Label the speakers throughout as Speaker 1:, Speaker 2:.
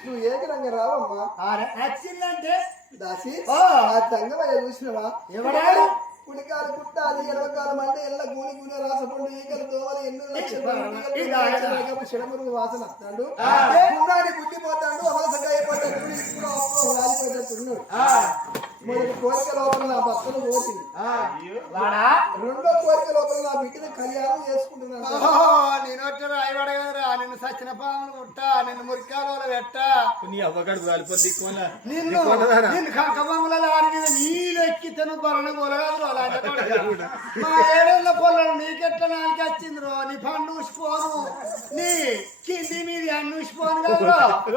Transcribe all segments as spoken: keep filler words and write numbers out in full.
Speaker 1: నువ్వు ఏకరంగా రావమ్మా.
Speaker 2: నచ్చిందంటే
Speaker 1: దాసి ఆ తంగమయ్య చూసినవా?
Speaker 2: ఎవడాడు?
Speaker 1: పుడికాలు పుట్టాలి ఎలవకాలం అంటే ఎల్ల గూని గూని రాసపండు ఈకలు దోవలు ఎన్నో చెడమురుగు వాసన వస్తాడు. పున్నాడి గుడ్డిపోతాడు అవాసంగా అయిపోతాడు. ఇప్పుడు అప్పుడు రాలిపోయేటట్టున్నాడు. మొదటి కోరిక లోపల నా భక్తులు పోతుంది. రెండో కోరిక లోపల నా బిడ్డని కళ్యాణం చేసుకుంటున్నాను.
Speaker 2: నేను వచ్చారు అయివాడ కదరా, నిన్ను సచిన పాములు పుట్టా, నిన్ను మురికాలో పెట్టా,
Speaker 3: నీ అవ్వగాడు కాలిపోతే
Speaker 2: నిన్ను నిన్ను కంకబాములలో అడిగిన నీళ్ళు ఎక్కితే నువ్వు బలన పోలగాదు. అలాంటి మా ఏడేళ్ళ పొలం నీకెట్లా నాలుగు వచ్చింది రో, నీ పండు ఊసిపోను, నీ కింది మీది అన్ని ఊసిపోను కదా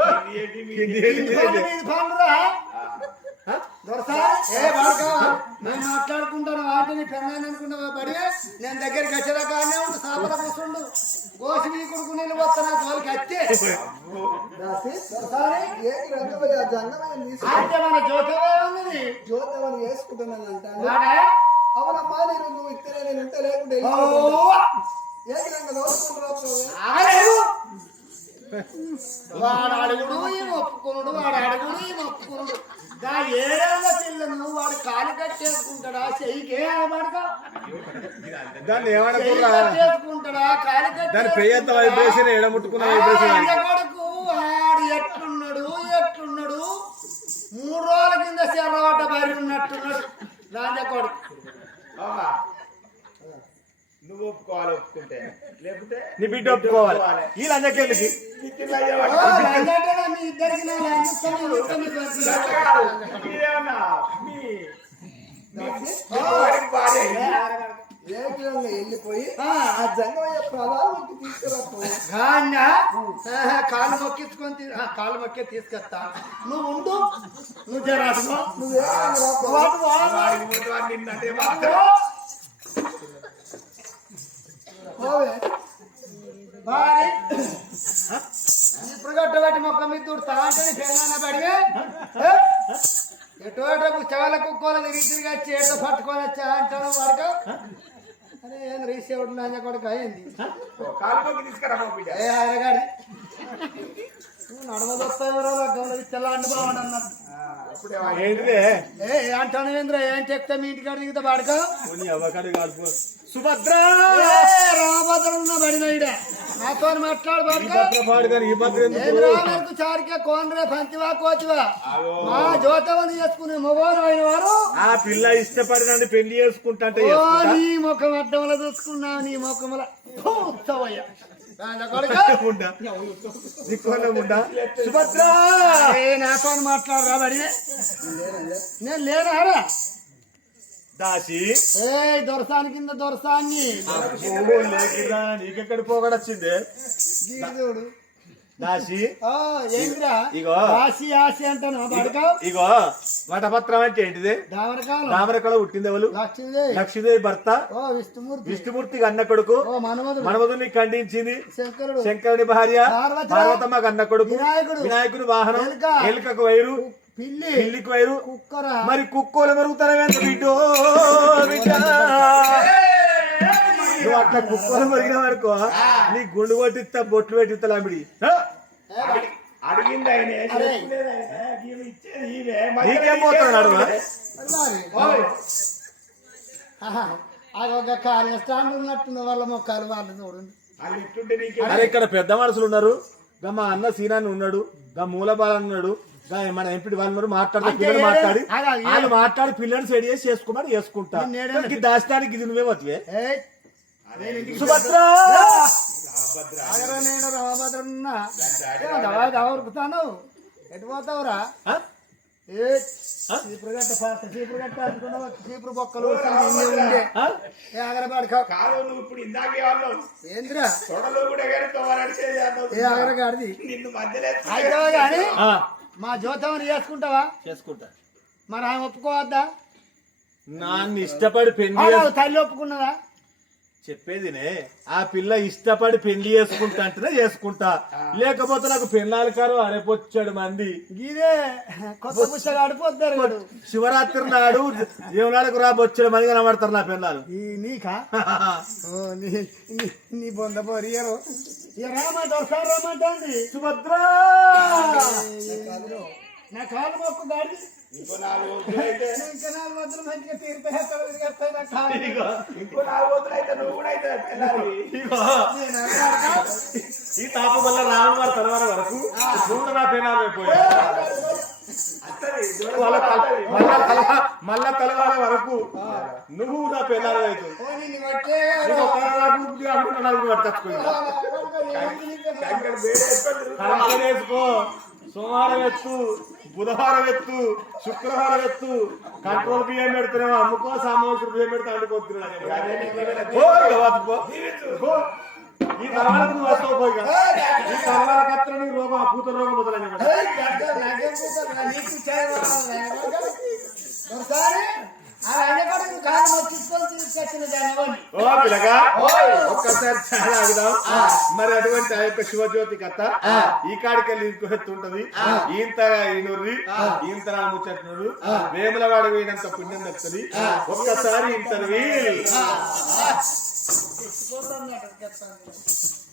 Speaker 2: మీది పండురా. నేను మాట్లాడుకుంటాను వాటిని పెన్నాను అనుకున్నావా బడి? నేను దగ్గరికి వచ్చేదాకానే ఉండు, సాపల కూర్చుండు, గోసి నీ కొడుకు నీళ్ళు వస్తాను వాళ్ళకి వచ్చే అంటే మన జ్యోతమేముంది
Speaker 1: జ్యోతమని వేసుకుంటున్నాను అంటాను. అవునమ్మా నేను నువ్వు ఇద్దరే నేను ఇంత లేకుంటే
Speaker 2: వాడు అడుగుడు ఏం ఒప్పుకున్నాడు, వాడు అడుగుడు ఏం ఒప్పుకున్నాడు. ఏడేళ్ళ పిల్లను వాడు కాలు కట్టేసుకుంటాడా, చెయ్యికే పడక
Speaker 3: దాన్ని
Speaker 2: కట్టేసుకుంటాడా, కాలు
Speaker 3: కట్టేసిన
Speaker 2: కొడుకు వాడు ఎట్లున్నాడు ఎట్లున్నాడు మూడు రోజుల కింద చెర్రవడ్డ బరి ఉన్నట్టున్నాడు రాజా కొడుకు.
Speaker 4: నువ్వు ఒప్పుకోవాలి, ఒప్పుకుంటే లేకపోతే
Speaker 3: నీ బిడ్డ ఒప్పుకోవాలి. ఈ లంజకెళ్ళకి
Speaker 2: మీ ఇద్దరికి
Speaker 1: వెళ్ళిపోయి ఆ జంగమయ్య ప్రధానికి తీసుకురా.
Speaker 2: కాలు మొక్కించుకొని కాలు మొక్కే తీసుకొస్తా. నువ్వు ఉండు, నువ్వు జరాడు, ఇప్పుడు గట్టబట్టి మొక్క మీద దూడుతా అంటే పెళ్ళాన్న పడివే ఎటువంటి పుస్తకాల కుక్కోలు తిరిగి వచ్చి ఏటో పట్టుకొని వచ్చా అంటాను వాడుకో. అరే ఏం రీసేవుడు నాన్న కొడుకు అయింది ఏ అరగాడి నడవదొస్తాయో తెల్లాండి బాగుండన్నా ఏ అంటాను ఏంద్ర ఏం చెప్తే మీ ఇంటికాడ దిగుతా వాడుకో.
Speaker 3: సుభద్ర
Speaker 2: రామభద్ర బడినైడే నాతో మాట్లాడు చారికే కోనరే పంచివా కోచివా మా జ్యోతమని చేసుకునే మొగోరు అయిన వారు
Speaker 3: ఆ పిల్ల ఇష్టపడినండి పెళ్లి చేసుకుంటా.
Speaker 2: నీ ముఖం అడ్డంలో చూసుకున్నావు, నీ ముఖముల
Speaker 3: సుభద్ర
Speaker 2: నాతో మాట్లాడరా బడి నేను లేనారా
Speaker 3: దాసి
Speaker 2: ఏ దొరసాని కింద దొరసాన్ని
Speaker 3: నీకెక్కడ పోగొడొచ్చింది దాసి.
Speaker 2: ఏంద్రా
Speaker 3: ఇగో
Speaker 2: ఆసి ఆసి అంటాను
Speaker 3: ఇగో వటపత్రం అంటే ఏంటిది? దామరకళ పుట్టింది ఎవరు? లక్ష్మీదేవి భర్త
Speaker 2: విష్ణుమూర్తి.
Speaker 3: విష్ణుమూర్తికి అన్న కొడుకు మన్మధుని ఖండించింది శంకరుడి భార్య పార్వతమ్మకు అన్న కొడుకు వినాయకుడి వాహనం ఎలుకకు వైరు పిల్లికి వైరు మరి కుక్కోలు మరుగుతారా బిడ్డో బిడ్డ. నువ్వు అట్లా కుక్కలు మరిగిన వరకు నీ గుండు కొట్టిస్తా బొట్లు పెట్టిస్తా లాంబిడి
Speaker 4: అడిగింది
Speaker 3: నీకేం పోతున్నాడు
Speaker 2: కాలేజ్ స్టాండ్ ఉన్నట్టుంది వాళ్ళ మొక్కలు వాళ్ళు చూడండి.
Speaker 3: అరే ఇక్కడ పెద్ద మనుషులు ఉన్నారు, గా మా అన్న సీనాన్ని ఉన్నాడు, గా మూలబాలని ఉన్నాడు, మన ఎంపీ వాళ్ళు మాట్లాడితే పిల్లలు మాట్లాడి వాళ్ళు మాట్లాడి పిల్లలు సెడి చేసి చేసుకోమని చేసుకుంటా. దాస్తానికి ఇది నువ్వే వద్దే సుభద్ర
Speaker 2: నేను రామభద్రన్నా ఉరుకుతాను ఎటు పోతావురా? చీపురు గట్ట చీపురు గట్ట అనుకున్నావు, చీపురు బొక్కలు ఉండే ఆగరబాడు
Speaker 4: కాదు. నువ్వు ఇప్పుడు ఇందాకే అన్నావు
Speaker 2: ఏంద్రా ఏ ఆగరగాడిది
Speaker 4: నిన్ను మధ్యలో
Speaker 2: అయితే కానీ మా జ్యోతమని చేసుకుంటావా?
Speaker 3: చేసుకుంటా.
Speaker 2: మరి ఆమె ఒప్పుకోవద్దా?
Speaker 3: నాన్ను ఇష్టపడి పెళ్లి
Speaker 2: తల్లి ఒప్పుకున్నదా?
Speaker 3: చెప్పేదినే ఆ పిల్ల ఇష్టపడి పెళ్లి చేసుకుంటా అంటేనే చేసుకుంటా, లేకపోతే నాకు పెళ్ళాలి కారు అరేపొచ్చాడు మంది
Speaker 2: గీదే కొత్త పుస్తకం ఆడిపోతారు.
Speaker 3: శివరాత్రి నాడు జీవనాలకు రాబొచ్చాడు మంది కనబడతారు నా పెళ్ళాలు.
Speaker 2: నీకా నీ బొంద పోరియరు ఇక రామంటే ఒకసారి రమ్మంటండి
Speaker 3: సుభద్ర
Speaker 2: నా కాలు మొక్కు గాడి
Speaker 4: ఇంకో నాలుగు రోజులు అయితే
Speaker 2: ఇంకా నాలుగు వందలు మంచిగా తీరిపోయేస్తాడు తిరిగేస్తాయి నా కాలు
Speaker 4: ఇంకో నాలుగు రోజులు అయితే నువ్వు కూడా అయితే పెళ్ళాలి.
Speaker 3: ఇగో
Speaker 2: నేను అన్నాక
Speaker 3: ఈ తాప వల్ల రావణ వారి తలవార వరకు చూడ నా పేనాలు అయిపోయా
Speaker 4: అత్తది, దూరం
Speaker 3: వాళ్ళ తల-
Speaker 4: అత్తది.
Speaker 3: మళ్ళా తల మళ్ళా తలవార వరకు నువ్వు నా పేనాలు అవుతుంది
Speaker 2: పోనీ నీ బట్టే
Speaker 3: నీకు ఒక నాకు అనుకున్న నలుగురు పట్టుకొచ్చుకోండి
Speaker 4: కంకర వేడేసుకొని
Speaker 3: కలకలు వేసుకో సోమవారం ఎత్తు బుధవారం ఎత్తు శుక్రవారం ఎత్తు కంట్రోల్ బియ్యం పెడుతున్నావు అమ్ముకో సామోసం బియ్యం పెడితే అనుకోతున్నావు ఈ తర్వాత నువ్వు వస్తావు పోయి ఈ తర్వాత కత్తిన నీకు రోగం ఆ పూత రోగం మొదలైన
Speaker 2: ఒకసారి ఆ అన్నకాడికి కాలు మొక్కించుకొని తీసుకొచ్చిన జనవని
Speaker 3: ఓ పిల్లగా ఒక్కసారి చాలా ఆగుదాం మరి అటువంటి ఆ యొక్క శివజ్యోతి కథ ఈ కాడికెళ్ళి ఇంకో ఎత్తు ఉంటది ఈంత ఈనూరి ఈంత ముచ్చట్నుడు వేములవాడ వేయడంత పుణ్యం దక్కుతుంది ఒక్కసారి ఇంటర్వ్యూ
Speaker 2: పోతాం